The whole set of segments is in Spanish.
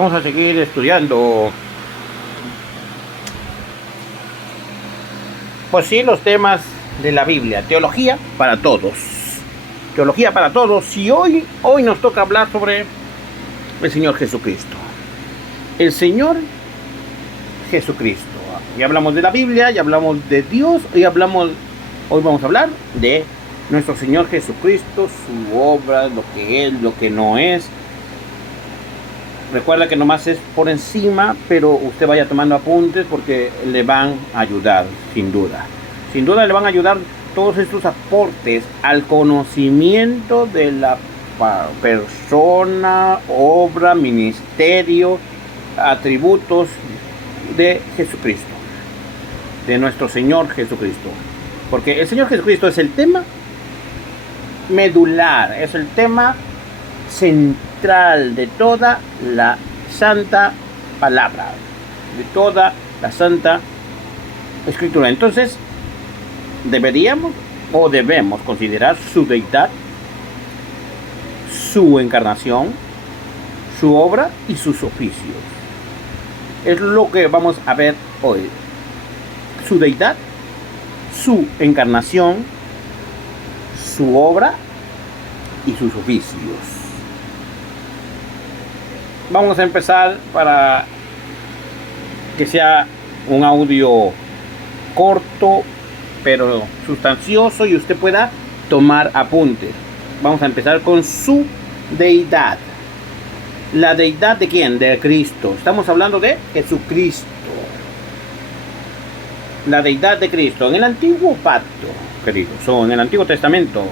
Vamos a seguir estudiando, pues sí, los temas de la Biblia. Teología para todos. Teología para todos. Y hoy nos toca hablar sobre el Señor Jesucristo. El Señor Jesucristo. Ya hablamos de la Biblia, ya hablamos de Dios, hoy vamos a hablar de nuestro Señor Jesucristo, su obra, lo que es, lo que no es. Recuerda que nomás es por encima, pero usted vaya tomando apuntes porque le van a ayudar, sin duda. Sin duda le van a ayudar todos estos aportes al conocimiento de la persona, obra, ministerio, atributos de Jesucristo, de nuestro Señor Jesucristo. Porque el Señor Jesucristo es el tema medular, es el tema central de toda la santa palabra, de toda la santa escritura. Entonces, deberíamos o debemos considerar su deidad, su encarnación, su obra y sus oficios. Es lo que vamos a ver hoy. Su deidad, su encarnación, su obra y sus oficios. Vamos a empezar para que sea un audio corto pero sustancioso y usted pueda tomar apuntes. Vamos a empezar con su deidad. ¿La deidad de quién? De Cristo. Estamos hablando de Jesucristo. La deidad de Cristo. En el antiguo pacto, queridos, o en el Antiguo Testamento,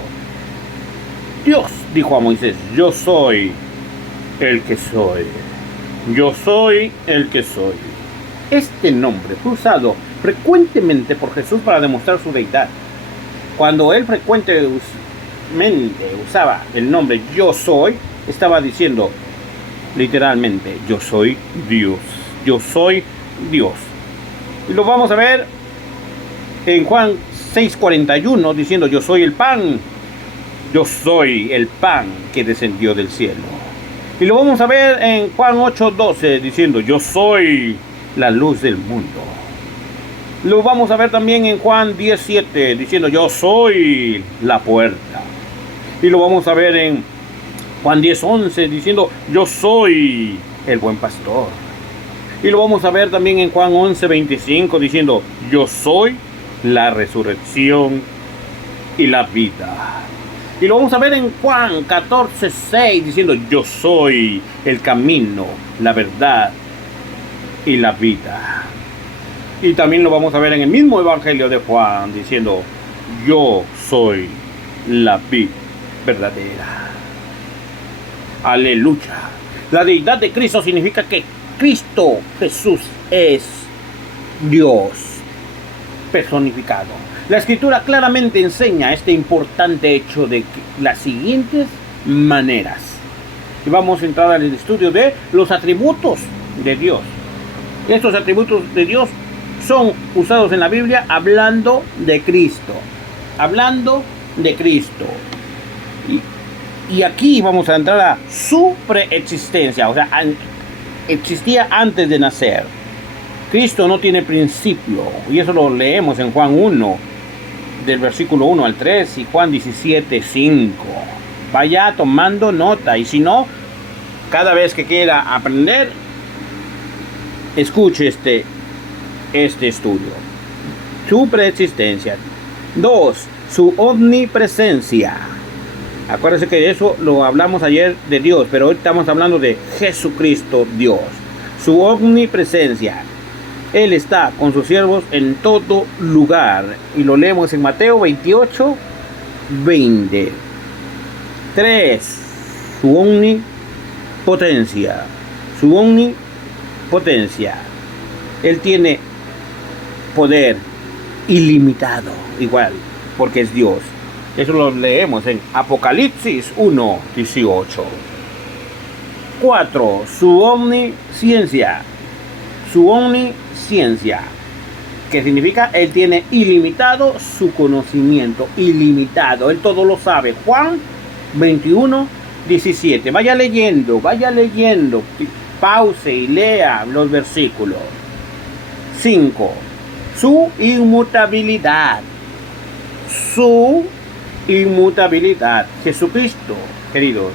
Dios dijo a Moisés: yo soy el que soy. Yo soy el que soy. Este nombre fue usado frecuentemente por Jesús para demostrar su deidad. Cuando él frecuentemente usaba el nombre yo soy, estaba diciendo literalmente: yo soy Dios. Yo soy Dios. Y lo vamos a ver en Juan 6:41 diciendo: yo soy el pan. Yo soy el pan que descendió del cielo. Y lo vamos a ver en Juan 8:12 diciendo: yo soy la luz del mundo. Lo vamos a ver también en Juan 10:7 diciendo: yo soy la puerta. Y lo vamos a ver en Juan 10:11 diciendo: yo soy el buen pastor. Y lo vamos a ver también en Juan 11:25 diciendo: yo soy la resurrección y la vida. Y lo vamos a ver en Juan 14:6 diciendo: yo soy el camino, la verdad y la vida. Y también lo vamos a ver en el mismo Evangelio de Juan diciendo: yo soy la vid verdadera. Aleluya. La deidad de Cristo significa que Cristo Jesús es Dios personificado. La Escritura claramente enseña este importante hecho de las siguientes maneras. Y vamos a entrar al estudio de los atributos de Dios. Estos atributos de Dios son usados en la Biblia hablando de Cristo. Hablando de Cristo. Y aquí vamos a entrar a su preexistencia. O sea, existía antes de nacer. Cristo no tiene principio. Y eso lo leemos en Juan 1, del versículo 1 al 3, y Juan 17:5. Vaya tomando nota. Y si no, cada vez que quiera aprender, escuche este estudio. Su preexistencia. 2. Su omnipresencia. Acuérdense que eso lo hablamos ayer de Dios, pero hoy estamos hablando de Jesucristo Dios. Su omnipresencia. Él está con sus siervos en todo lugar. Y lo leemos en Mateo 28:20. 3. Su omnipotencia. Su omnipotencia. Él tiene poder ilimitado, igual, porque es Dios. Eso lo leemos en Apocalipsis 1:18. 4. Su omnisciencia. Su omnisciencia, que significa él tiene ilimitado su conocimiento, ilimitado, él todo lo sabe. Juan 21:17. Vaya leyendo. Pause y lea los versículos. 5. Su inmutabilidad. Su inmutabilidad. Jesucristo, queridos,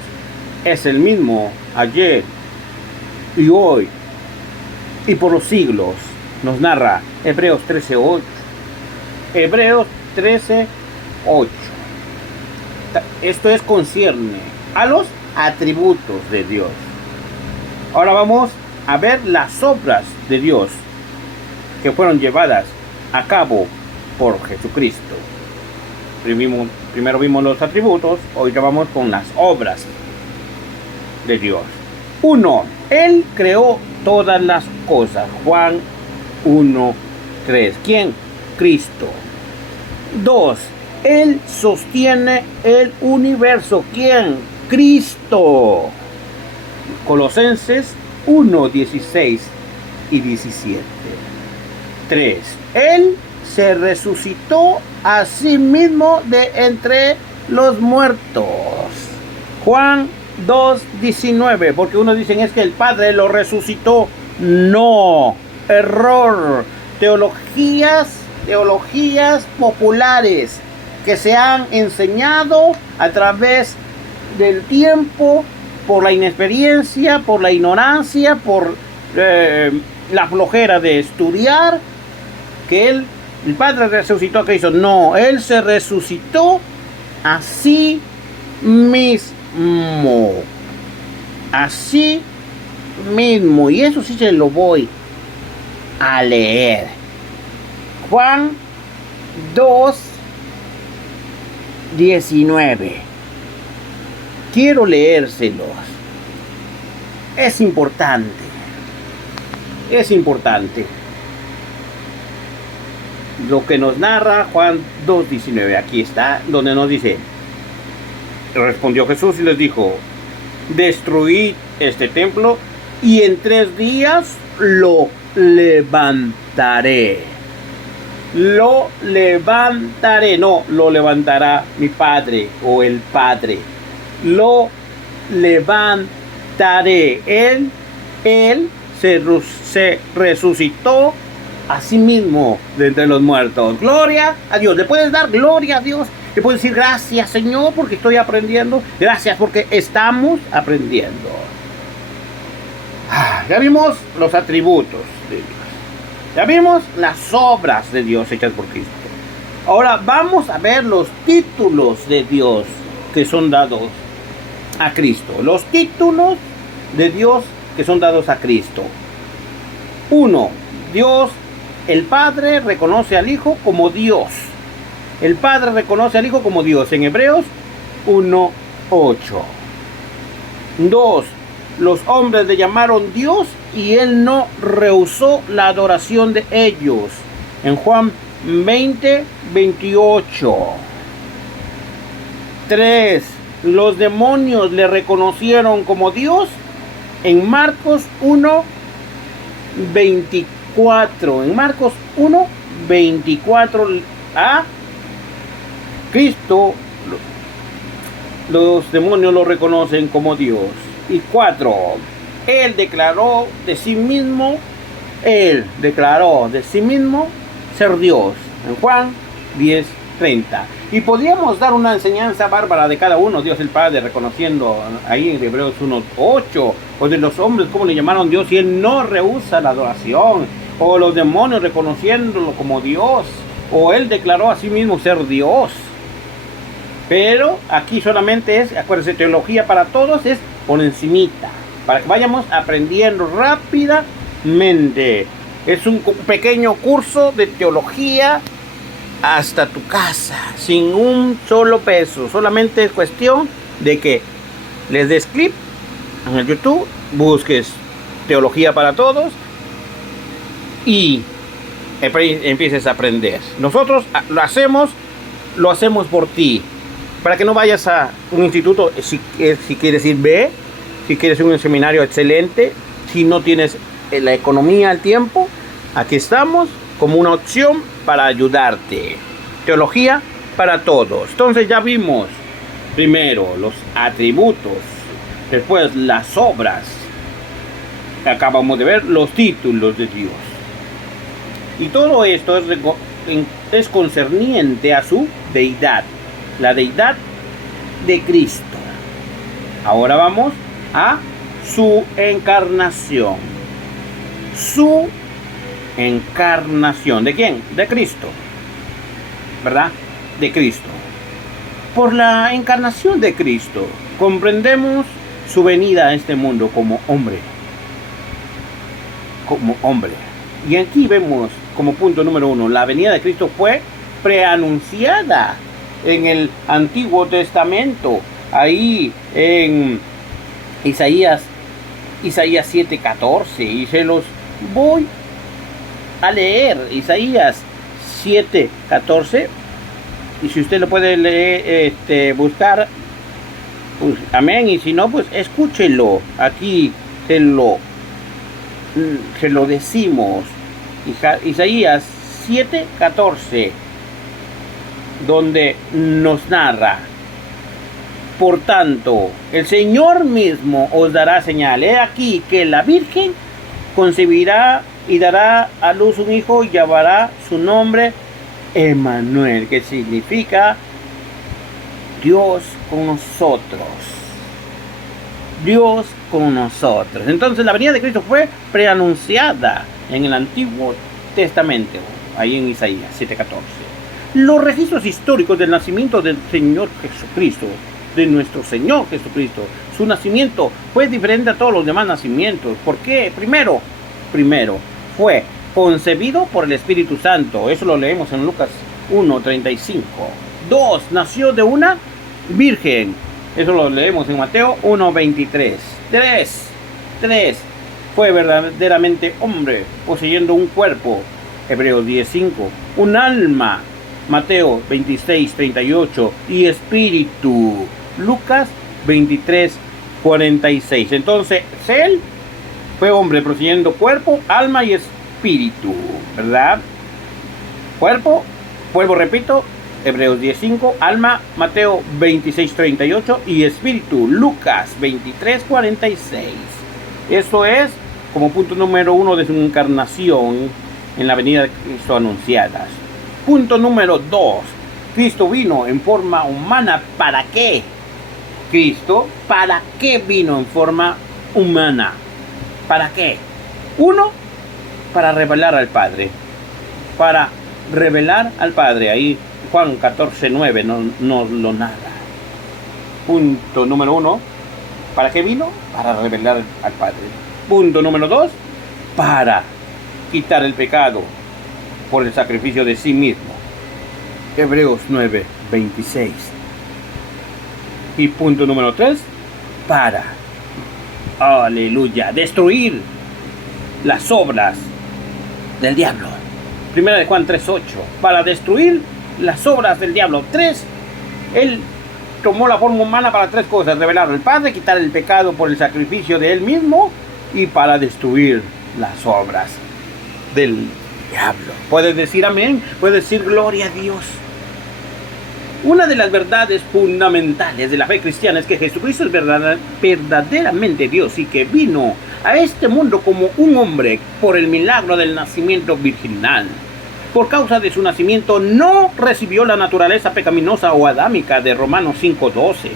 es el mismo ayer y hoy y por los siglos, nos narra Hebreos 13:8. Hebreos 13:8. Esto es concierne a los atributos de Dios. Ahora vamos a ver las obras de Dios que fueron llevadas a cabo por Jesucristo. Primero vimos los atributos, hoy ya vamos con las obras de Dios. 1. Él creó todas las cosas. Juan 1:3. ¿Quién? Cristo. 2. Él sostiene el universo. ¿Quién? Cristo. Colosenses 1:16 y 17. 3. Él se resucitó a sí mismo de entre los muertos. Juan 2:19. Porque unos dicen es que el Padre lo resucitó. No, error. Teologías populares que se han enseñado a través del tiempo, por la inexperiencia, por la ignorancia, por la flojera de estudiar, que el Padre resucitó a Cristo. No, Él se resucitó a sí mismo. Así mismo. Y eso sí se lo voy a leer. Juan 2:19. Quiero leérselos. Es importante. Es importante lo que nos narra Juan 2:19. Aquí está, donde nos dice: respondió Jesús y les dijo: destruid este templo y en 3 días lo levantaré. Lo levantaré. No, lo levantará mi Padre o el Padre. Lo levantaré. Él se resucitó a sí mismo de entre los muertos. Gloria a Dios. ¿Le puedes dar gloria a Dios? ¿Le puedes decir gracias, Señor, porque estoy aprendiendo? Gracias porque estamos aprendiendo. Ya vimos los atributos de Dios. Ya vimos las obras de Dios hechas por Cristo. Ahora vamos a ver los títulos de Dios que son dados a Cristo. Los títulos de Dios que son dados a Cristo. 1. Dios, el Padre reconoce al Hijo como Dios. El Padre reconoce al Hijo como Dios en Hebreos 1:8. 2. Los hombres le llamaron Dios y Él no rehusó la adoración de ellos. En Juan 20:28. 3. Los demonios le reconocieron como Dios en Marcos 1:24. En Marcos 1:24 a Cristo los demonios lo reconocen como Dios. Y 4. Él declaró de sí mismo ser Dios. En Juan 10:30. Y podríamos dar una enseñanza bárbara de cada uno. Dios el Padre reconociendo ahí en Hebreos 1:8. O de los hombres cómo le llamaron Dios y Él no rehúsa la adoración. O los demonios reconociéndolo como Dios. O Él declaró a sí mismo ser Dios. Pero aquí solamente es, acuérdense, teología para todos es por encimita, para que vayamos aprendiendo rápidamente. Es un pequeño curso de teología hasta tu casa, sin un solo peso. Solamente es cuestión de que les des clip en el YouTube, busques teología para todos y empieces a aprender. Nosotros lo hacemos por ti. Para que no vayas a un instituto, si quieres ir, ve. Si quieres un seminario, excelente. Si no tienes la economía, el tiempo, aquí estamos como una opción para ayudarte. Teología para todos. Entonces ya vimos primero los atributos, después las obras acabamos de ver los títulos de Dios. Y todo esto es concerniente a su deidad, la deidad de Cristo. Ahora vamos a su encarnación. Su encarnación. ¿De quién? De Cristo. ¿Verdad? De Cristo. Por la encarnación de Cristo comprendemos su venida a este mundo como hombre. Como hombre. Y aquí vemos como punto número 1, la venida de Cristo fue preanunciada en el Antiguo Testamento. Ahí en Isaías 7:14. Y se los voy a leer. Isaías 7:14. Y si usted lo puede leer, buscar, pues amén. Y si no, pues escúchelo. Aquí se lo decimos. Isaías 7:14, donde nos narra: por tanto, el Señor mismo os dará señal. He aquí que la Virgen concebirá y dará a luz un hijo y llamará su nombre Emmanuel, que significa Dios con nosotros. Dios con nosotros. Entonces la venida de Cristo fue preanunciada en el Antiguo Testamento, ahí en Isaías 7:14. Los registros históricos del nacimiento del Señor Jesucristo, de nuestro Señor Jesucristo, su nacimiento fue diferente a todos los demás nacimientos. ¿Por qué? Primero, fue concebido por el Espíritu Santo. Eso lo leemos en Lucas 1:35. 2. Nació de una virgen. Eso lo leemos en Mateo 1:23. 3. Fue verdaderamente hombre, poseyendo un cuerpo. Hebreos 10:5. Un alma. Mateo 26:38. Y espíritu. Lucas 23:46. Entonces, él fue hombre, poseyendo cuerpo, alma y espíritu, ¿verdad? Cuerpo, vuelvo, repito, Hebreos 10:5, alma, Mateo 26:38 y espíritu, Lucas 23:46. Eso es como punto número 1 de su encarnación en la venida de Cristo anunciada. Punto número 2, Cristo vino en forma humana. ¿Para qué? Cristo, ¿para qué vino en forma humana? ¿Para qué? 1, para revelar al Padre. Para revelar al Padre. Ahí Juan 14:9 nos lo narra. Punto número 1. ¿Para qué vino? Para revelar al Padre. Punto número 2. Para quitar el pecado por el sacrificio de sí mismo. Hebreos 9:26. Y punto número 3. Para, aleluya, destruir las obras del diablo. Primera de Juan 3:8. Para destruir las obras del diablo. 3. Él tomó la forma humana para 3 cosas: revelar al Padre, quitar el pecado por el sacrificio de él mismo y para destruir las obras del diablo. ¿Puedes decir amén? ¿Puedes decir gloria a Dios? Una de las verdades fundamentales de la fe cristiana es que Jesucristo es verdaderamente Dios y que vino a este mundo como un hombre por el milagro del nacimiento virginal. Por causa de su nacimiento no recibió la naturaleza pecaminosa o adámica de Romanos 5:12,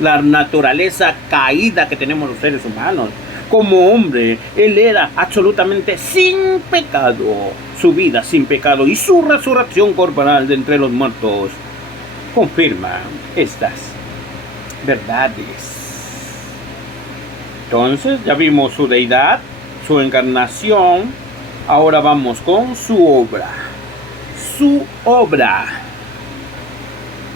la naturaleza caída que tenemos los seres humanos. Como hombre, él era absolutamente sin pecado, su vida sin pecado y su resurrección corporal de entre los muertos confirma estas verdades. Entonces ya vimos su deidad, su encarnación. Ahora vamos con su obra. Su obra.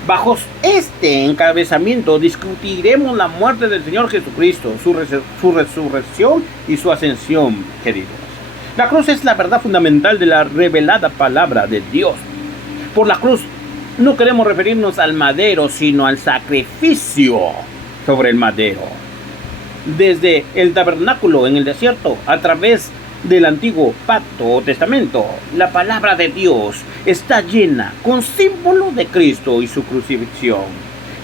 Bajo este encabezamiento discutiremos la muerte del Señor Jesucristo, su resurrección y su ascensión, queridos. La cruz es la verdad fundamental de la revelada palabra de Dios. Por la cruz no queremos referirnos al madero, sino al sacrificio sobre el madero. Desde el tabernáculo en el desierto, a través del antiguo pacto o testamento, la palabra de Dios está llena con símbolo de Cristo y su crucifixión.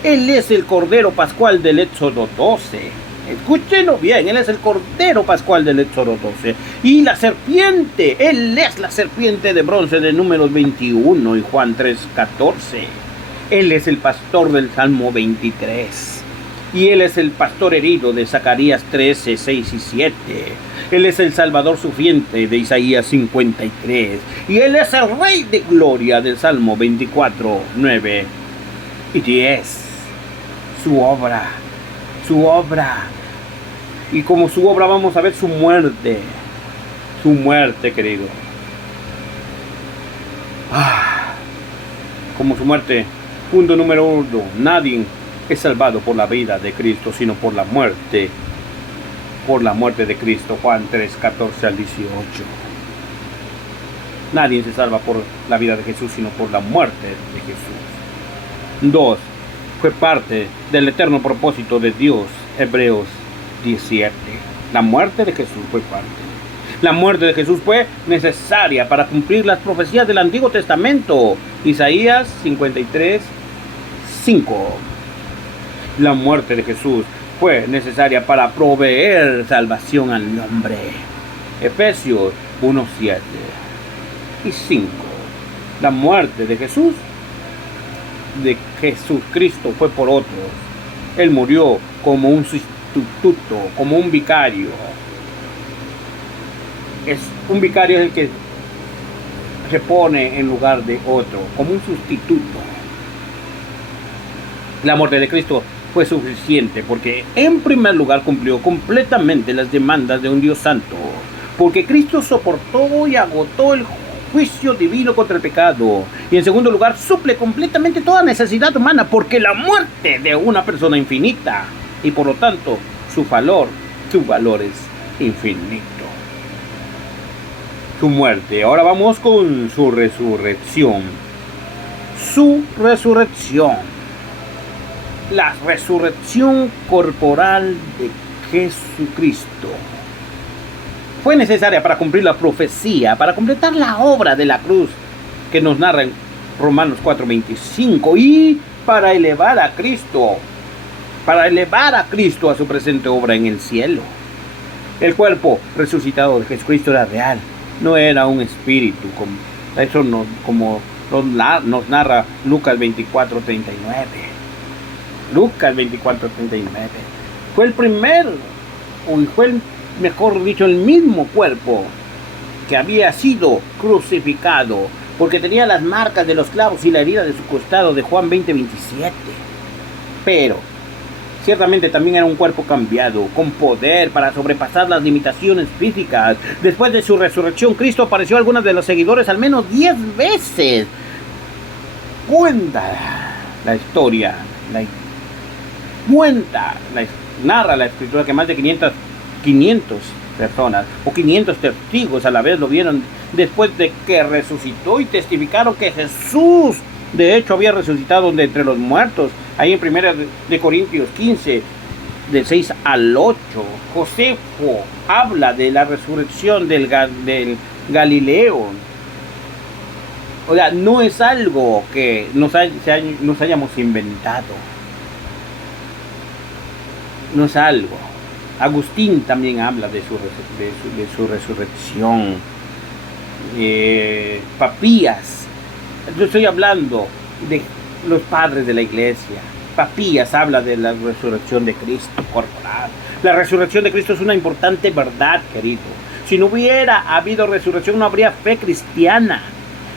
Él es el Cordero Pascual del Éxodo 12. Escúchenlo bien, Él es el Cordero Pascual del Éxodo 12. Y la serpiente, Él es la serpiente de bronce de Números 21 y Juan 3:14. Él es el pastor del Salmo 23. Y Él es el pastor herido de Zacarías 13, 6 y 7. Él es el Salvador sufriente de Isaías 53. Y Él es el Rey de Gloria del Salmo 24, 9 y 10. Su obra. Y como su obra vamos a ver su muerte. Su muerte, querido. Como su muerte. Punto número 1. Nadie es salvado por la vida de Cristo, sino por la muerte. Por la muerte de Cristo. Juan 3, 14 al 18. Nadie se salva por la vida de Jesús, sino por la muerte de Jesús. 2. Fue parte del eterno propósito de Dios. Hebreos 17. La muerte de Jesús fue parte. La muerte de Jesús fue necesaria para cumplir las profecías del Antiguo Testamento. Isaías 53, 5. La muerte de Jesús fue necesaria para proveer salvación al hombre. Efesios 1, 7 y 5. La muerte de Jesucristo fue por otros. Él murió como un sustituto, como un vicario. Un vicario es el que se pone en lugar de otro, como un sustituto. La muerte de Cristo fue suficiente porque en primer lugar cumplió completamente las demandas de un Dios santo, porque Cristo soportó y agotó el juicio divino contra el pecado, y en segundo lugar suple completamente toda necesidad humana, porque la muerte de una persona infinita, y por lo tanto su valor es infinito. Su muerte. Ahora vamos con su resurrección. Su resurrección. La resurrección corporal de Jesucristo fue necesaria para cumplir la profecía, para completar la obra de la cruz que nos narra en Romanos 4:25, y para elevar a Cristo a su presente obra en el cielo. El cuerpo resucitado de Jesucristo era real, no era un espíritu, como nos narra Lucas 24:39. Lucas 24:39. Fue mejor dicho, el mismo cuerpo que había sido crucificado, porque tenía las marcas de los clavos y la herida de su costado de Juan 20:27. Pero ciertamente también era un cuerpo cambiado, con poder para sobrepasar las limitaciones físicas. Después de su resurrección, Cristo apareció a algunos de los seguidores al menos 10 veces. Narra la escritura que más de 500 personas o 500 testigos a la vez lo vieron después de que resucitó, y testificaron que Jesús de hecho había resucitado de entre los muertos. Ahí en 1 de Corintios 15 del 6 al 8, Josefo habla de la resurrección del Galileo. O sea, no es algo que nos hayamos inventado. No es algo. Agustín también habla de su resurrección. Papías. Yo estoy hablando de los padres de la iglesia. Papías habla de la resurrección de Cristo corporal. La resurrección de Cristo es una importante verdad, querido. Si no hubiera habido resurrección, no habría fe cristiana.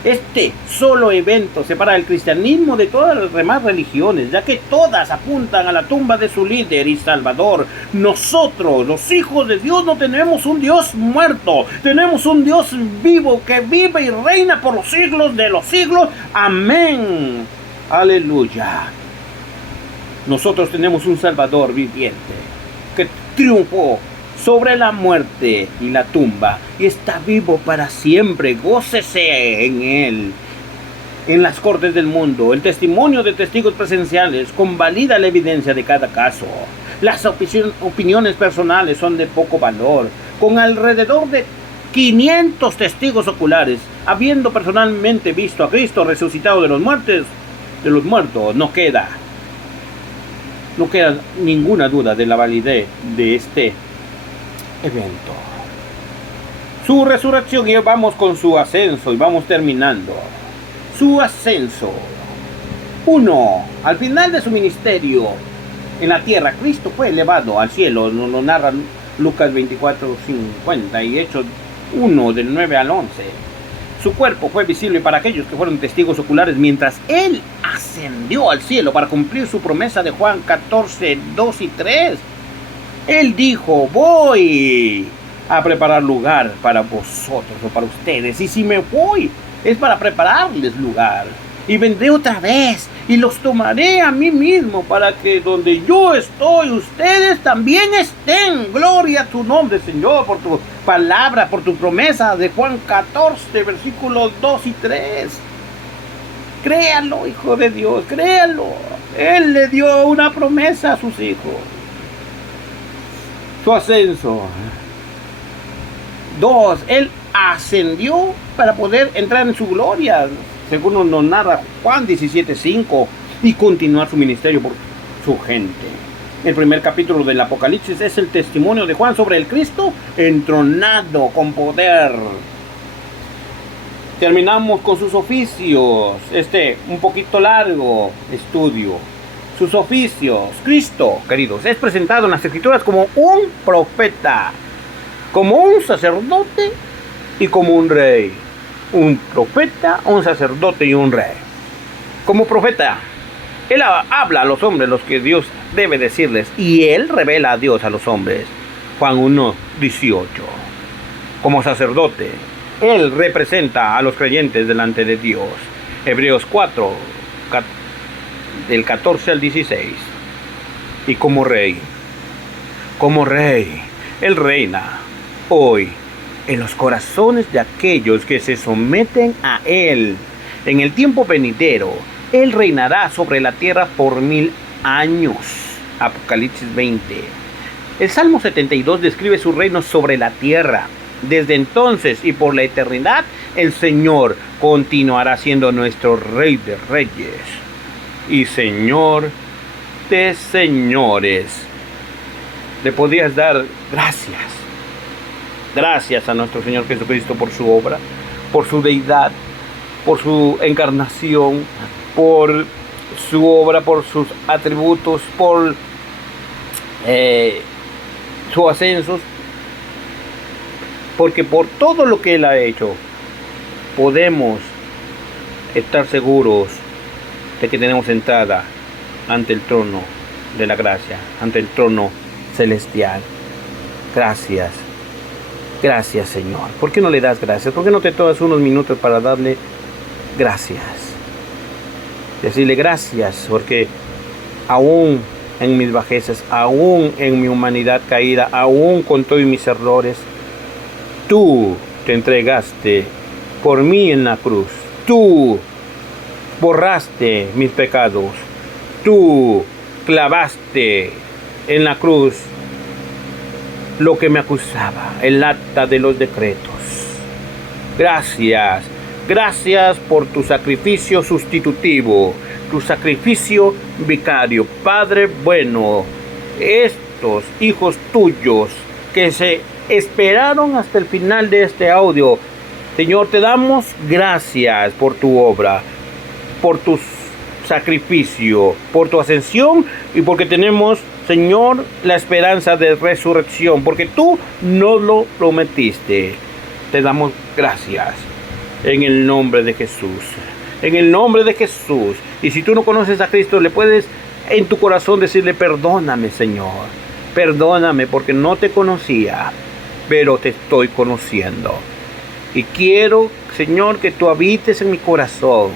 Este solo evento separa el cristianismo de todas las demás religiones, ya que todas apuntan a la tumba de su líder y salvador. Nosotros, los hijos de Dios, no tenemos un Dios muerto, tenemos un Dios vivo que vive y reina por los siglos de los siglos. Amén. Aleluya. Nosotros tenemos un Salvador viviente que triunfó sobre la muerte y la tumba, y está vivo para siempre. Gócese en Él. En las cortes del mundo, el testimonio de testigos presenciales convalida la evidencia de cada caso. Las opiniones personales son de poco valor. Con alrededor de 500 testigos oculares, habiendo personalmente visto a Cristo resucitado de los muertos, no No queda ninguna duda de la validez de este evento. Su resurrección, y vamos con su ascenso y vamos terminando. Su ascenso. 1. Al final de su ministerio en la tierra, Cristo fue elevado al cielo. Nos lo narra Lucas 24:50 y Hechos 1 del 9 al 11. Su cuerpo fue visible para aquellos que fueron testigos oculares mientras Él ascendió al cielo para cumplir su promesa de Juan 14:2 y 3. Él dijo: voy a preparar lugar para vosotros o para ustedes. Y si me voy, es para prepararles lugar. Y vendré otra vez y los tomaré a mí mismo para que donde yo estoy, ustedes también estén. Gloria a tu nombre, Señor, por tu palabra, por tu promesa de Juan 14, versículos 2 y 3. Créalo, hijo de Dios, créalo. Él le dio una promesa a sus hijos. Su ascenso. 2. Él ascendió para poder entrar en su gloria, según nos narra Juan 17:5, y continuar su ministerio por su gente. El primer capítulo del Apocalipsis es el testimonio de Juan sobre el Cristo entronado con poder. Terminamos con sus oficios, un poquito largo estudio. Sus oficios. Cristo, queridos, es presentado en las Escrituras como un profeta, como un sacerdote y como un rey. Un profeta, un sacerdote y un rey. Como profeta, Él habla a los hombres los que Dios debe decirles, y Él revela a Dios a los hombres. Juan 1:18. Como sacerdote, Él representa a los creyentes delante de Dios. Hebreos 4, del 14 al 16. Y como rey, Él reina hoy en los corazones de aquellos que se someten a Él. En el tiempo venidero, Él reinará sobre la tierra por 1000 años. Apocalipsis 20. El Salmo 72 describe su reino sobre la tierra. Desde entonces y por la eternidad, el Señor continuará siendo nuestro Rey de Reyes y Señor de Señores. Le podrías dar gracias. Gracias a nuestro Señor Jesucristo por su obra, por su deidad, por su encarnación, por su obra, por sus atributos, por sus ascensos, porque por todo lo que Él ha hecho, podemos estar seguros de que tenemos entrada ante el trono de la gracia, ante el trono celestial. Gracias. Gracias, Señor. ¿Por qué no le das gracias? ¿Por qué no te tomas unos minutos para darle gracias? Decirle gracias, porque aún en mis bajezas, aún en mi humanidad caída, aún con todos mis errores, tú te entregaste por mí en la cruz. Tú borraste mis pecados. Tú clavaste en la cruz lo que me acusaba, el acta de los decretos. Gracias, gracias por tu sacrificio sustitutivo, tu sacrificio vicario. Padre bueno, estos hijos tuyos que se esperaron hasta el final de este audio, Señor, te damos gracias por tu obra, por tu sacrificio, por tu ascensión y porque tenemos, Señor, la esperanza de resurrección, porque tú nos lo prometiste. Te damos gracias en el nombre de Jesús. En el nombre de Jesús. Y si tú no conoces a Cristo, le puedes en tu corazón decirle: perdóname, Señor. Perdóname porque no te conocía, pero te estoy conociendo. Y quiero, Señor, que tú habites en mi corazón.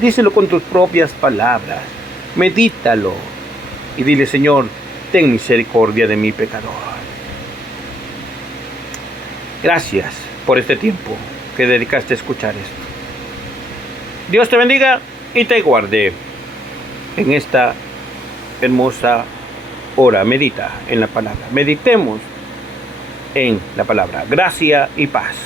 Díselo con tus propias palabras. Medítalo. Y dile: Señor, ten misericordia de mi pecador. Gracias por este tiempo que dedicaste a escuchar esto. Dios te bendiga y te guarde en esta hermosa hora. Medita en la palabra. Meditemos en la palabra. Gracia y paz.